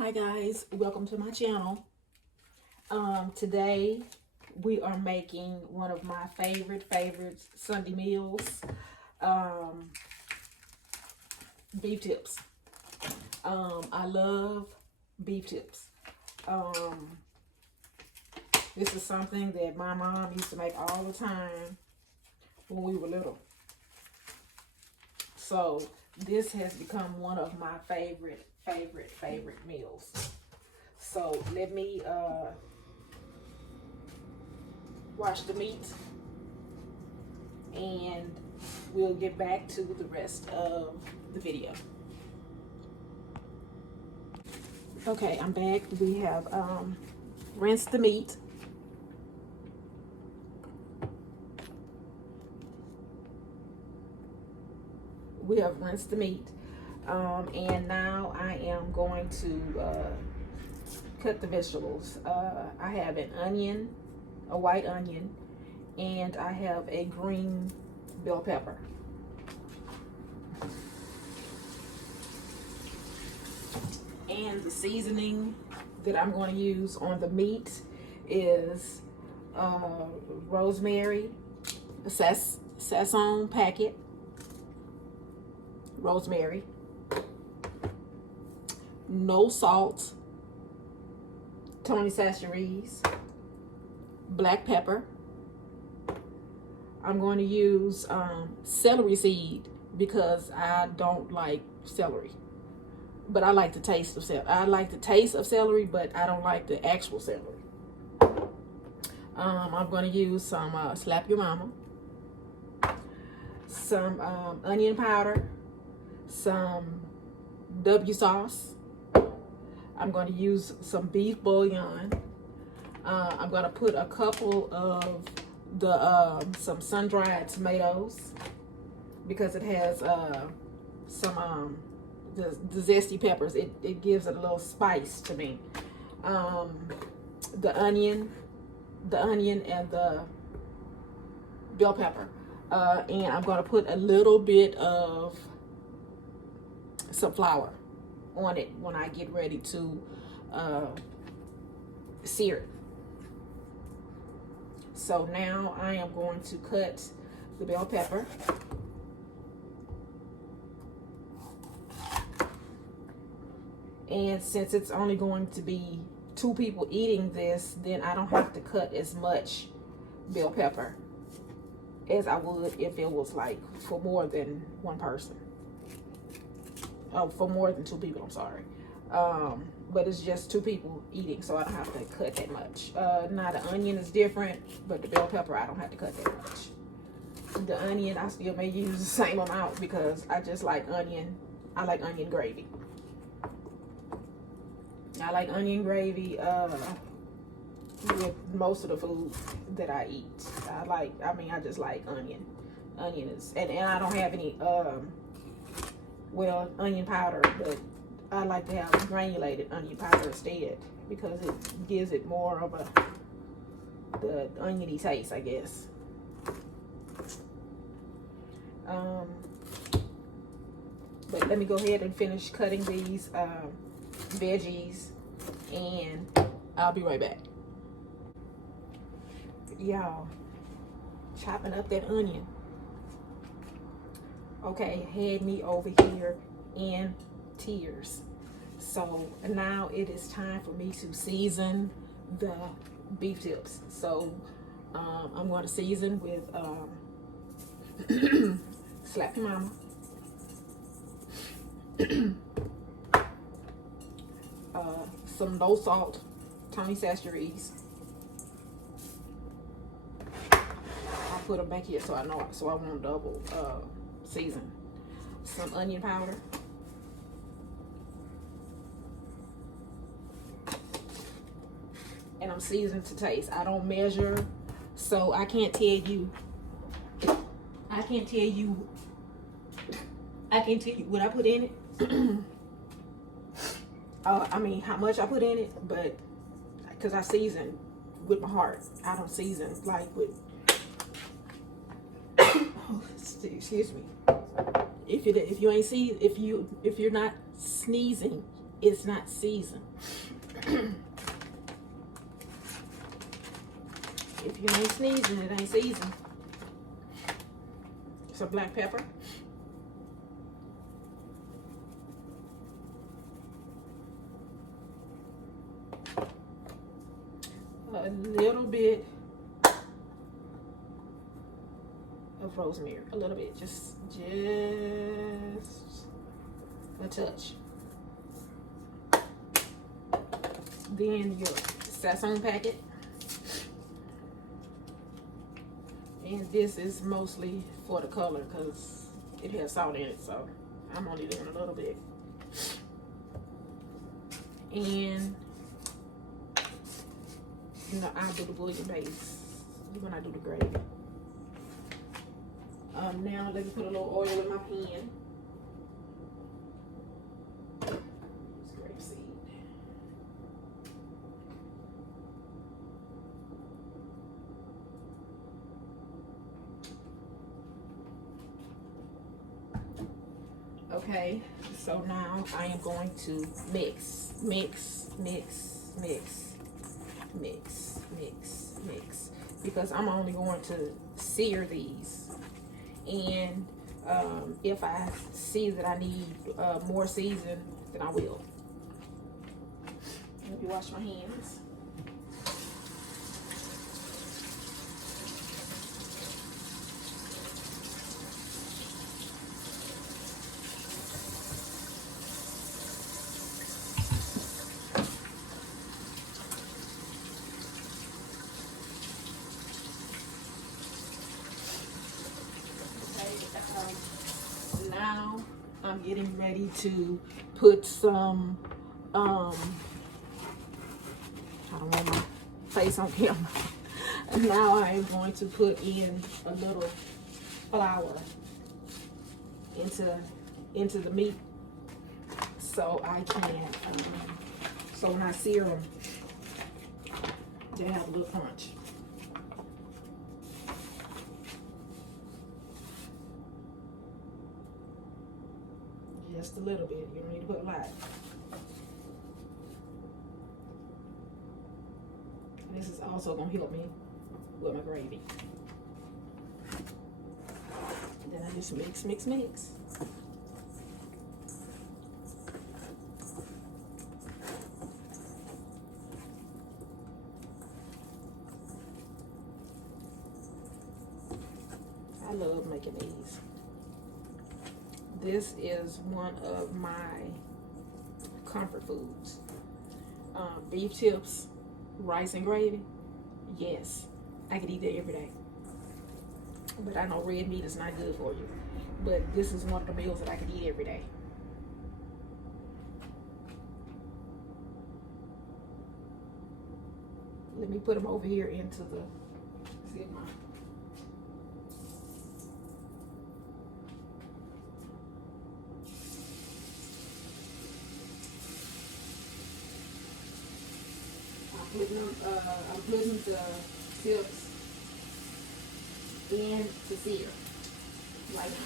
Hi guys, welcome to my channel. Today we are making one of my favorite Sunday meals, beef tips. I love beef tips. This is something that my mom used to make all the time when we were little. So this has become one of my favorite meals. So let me wash the meat and we'll get back to the rest of the video. Okay, I'm back. We have rinsed the meat. We have rinsed the meat. And now I am going to cut the vegetables. I have an onion, a white onion, and I have a green bell pepper. And the seasoning that I'm going to use on the meat is rosemary, a sazon packet, rosemary, no salt, Tony Chachere's, black pepper. I'm going to use celery seed because I don't like celery, but I like the taste of celery. I like the taste of celery, but I don't like the actual celery. I'm going to use some Slap Your Mama, some onion powder, some W sauce. I'm going to use some beef bouillon. I'm going to put a couple of the some sun-dried tomatoes because it has some the zesty peppers. It gives it a little spice to me. The onion and the bell pepper. And I'm going to put a little bit of some flour on it when I get ready to sear it. So now I am going to cut the bell pepper. And since it's only going to be 2 people eating this, then I don't have to cut as much bell pepper as I would if it was like for more than one person. For more than 2 people, I'm sorry. But it's just 2 people eating, so I don't have to cut that much. Now the onion is different, but the bell pepper, I don't have to cut that much. The onion, I still may use the same amount because I just like onion. I like onion gravy. I like onion gravy with most of the food that I eat. I just like onion. Onion is, and I don't have any onion powder, but I like to have granulated onion powder instead because it gives it more of the oniony taste, I guess. But let me go ahead and finish cutting these veggies and I'll be right back. Y'all, chopping up that onion. Okay, had me over here in tears. So now it is time for me to season the beef tips. So I'm going to season with Slap Your Mama, some no salt Tony Chachere's. I'll put them back here so I won't double season. Some onion powder, and I'm seasoning to taste. I don't measure, so I can't tell you what I put in it. How much I put in it, but because I season with my heart. I don't season like with excuse me. If you're not sneezing, it's not seasoned. If you ain't sneezing, it ain't seasoned. Some black pepper. A little bit of rosemary. A little bit. Just a touch. Then your Sazón packet. And this is mostly for the color because it has salt in it, so I'm only doing a little bit. And you know, I do the bouillon base when I do the gravy. Now let me put a little oil in my pan. It's grapeseed. Okay, so now I am going to mix, because I'm only going to sear these. And if I see that I need more season, then I will. Let me wash my hands. Now I'm getting ready to put some, I don't want my face on camera. Now I am going to put in a little flour into the meat so I can, so when I sear them, they have a little crunch. Just a little bit. You don't need to put a lot. This is also going to help me with my gravy. And then I just mix. I love making these. This is one of my comfort foods. Beef tips, rice and gravy. Yes, I could eat that every day. But I know red meat is not good for you. But this is one of the meals that I could eat every day. Let me put them over here into the, see my, I'm putting the tips in to sear right now.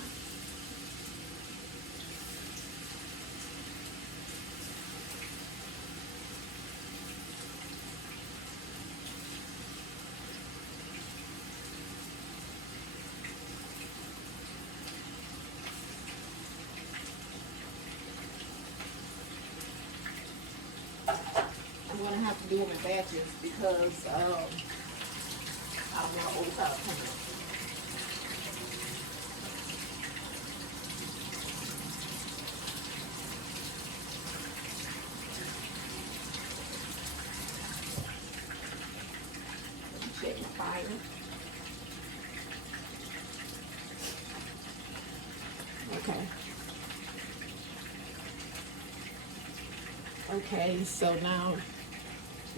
I'm gonna have to do them in batches because I don't want to overpower pan. Check my fire. Okay. Okay, so now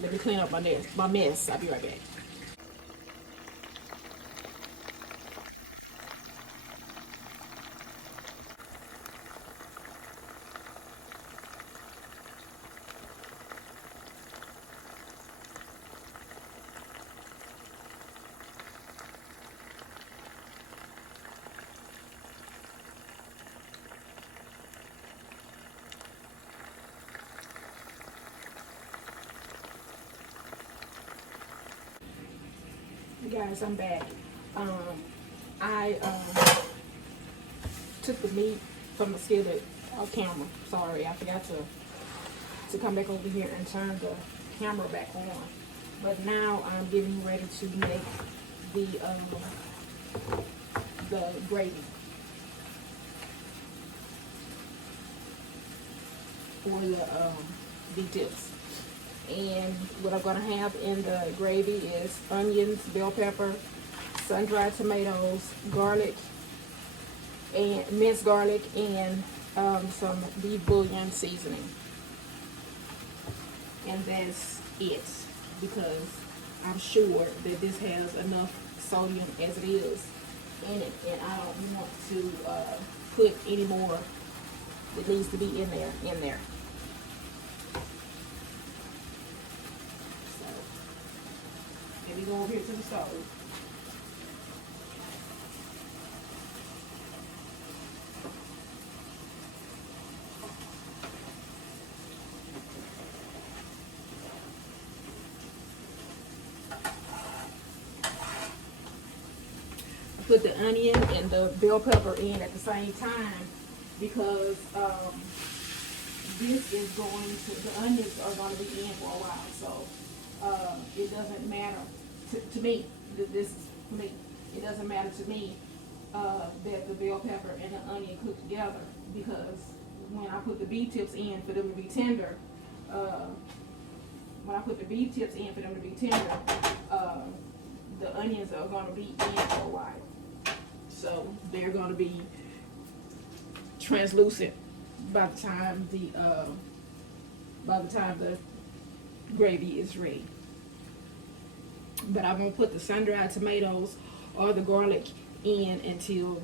let me clean up my mess. I'll be right back. guys, I'm back. I took the meat from the skillet off camera. Sorry, I forgot to come back over here and turn the camera back on. But now I'm getting ready to make the gravy for the beef tips. And what I'm gonna have in the gravy is onions, bell pepper, sun-dried tomatoes, garlic, and minced garlic, and some beef bouillon seasoning. And that's it, because I'm sure that this has enough sodium as it is in it, and I don't want to put any more that needs to be in there. So let me go over here to the stove. Put the onion and the bell pepper in at the same time, because this is the onions are going to be in for a while, so it doesn't matter to me. This is for me. It doesn't matter to me that the bell pepper and the onion cook together, because when I put the beef tips in for them to be tender, the onions are going to be in for a while. So they're going to be translucent by the time the gravy is ready. But I won't put the sun-dried tomatoes or the garlic in until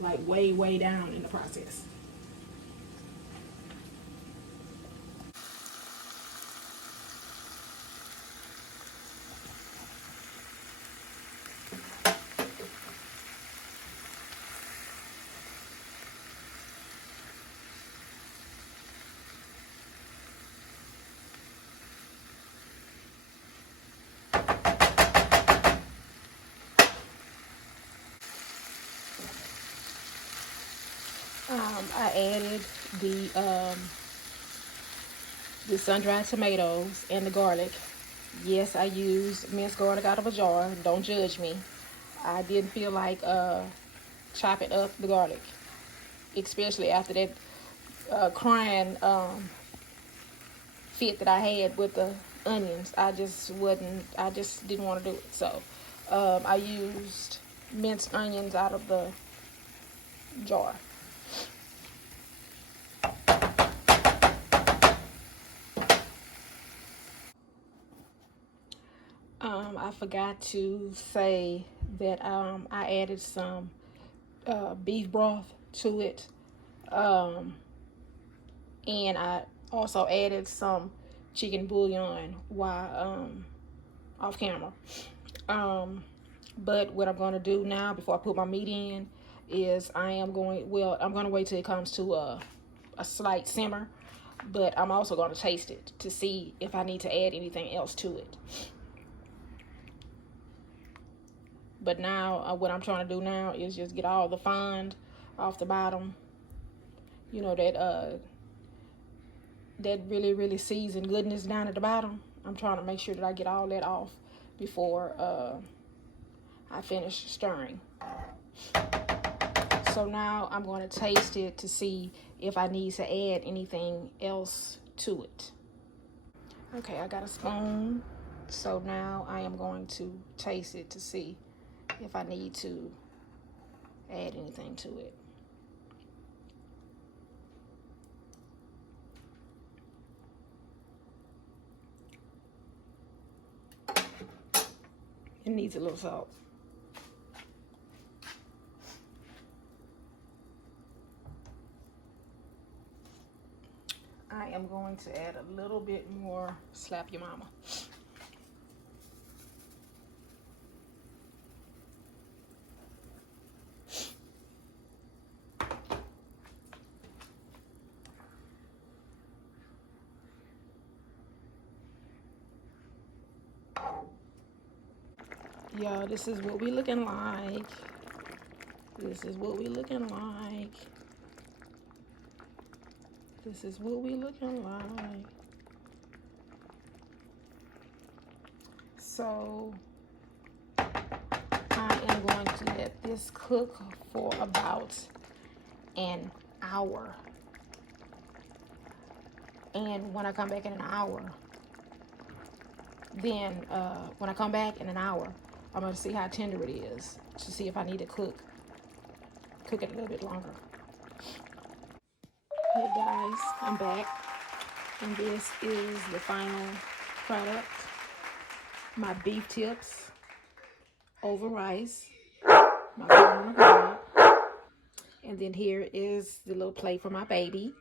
like way down in the process. I added the sun-dried tomatoes and the garlic. Yes, I used minced garlic out of a jar. Don't judge me. I didn't feel like chopping up the garlic, especially after that crying fit that I had with the onions. I just didn't want to do it. So I used minced onions out of the jar. I forgot to say that I added some beef broth to it, and I also added some chicken bouillon while off camera. But what I'm going to do now before I put my meat in is I'm going to wait till it comes to a slight simmer, but I'm also going to taste it to see if I need to add anything else to it. But now what I'm trying to do now is just get all the fond off the bottom. You know, that really seasoned goodness down at the bottom. I'm trying to make sure that I get all that off before I finish stirring. So now I'm going to taste it to see if I need to add anything else to it. Okay, I got a spoon. So now I am going to taste it to see if I need to add anything to it. It needs a little salt. I am going to add a little bit more Slap Your Mama. Y'all, this is what we looking like. This is what we looking like. This is what we looking like. So I am going to let this cook for about an hour. And when I come back in an hour, then when I come back in an hour, I'm going to see how tender it is to see if I need to cook it a little bit longer. Hey guys, I'm back, and this is the final product. My beef tips over rice, my corn on the cob, and then here is the little plate for my baby.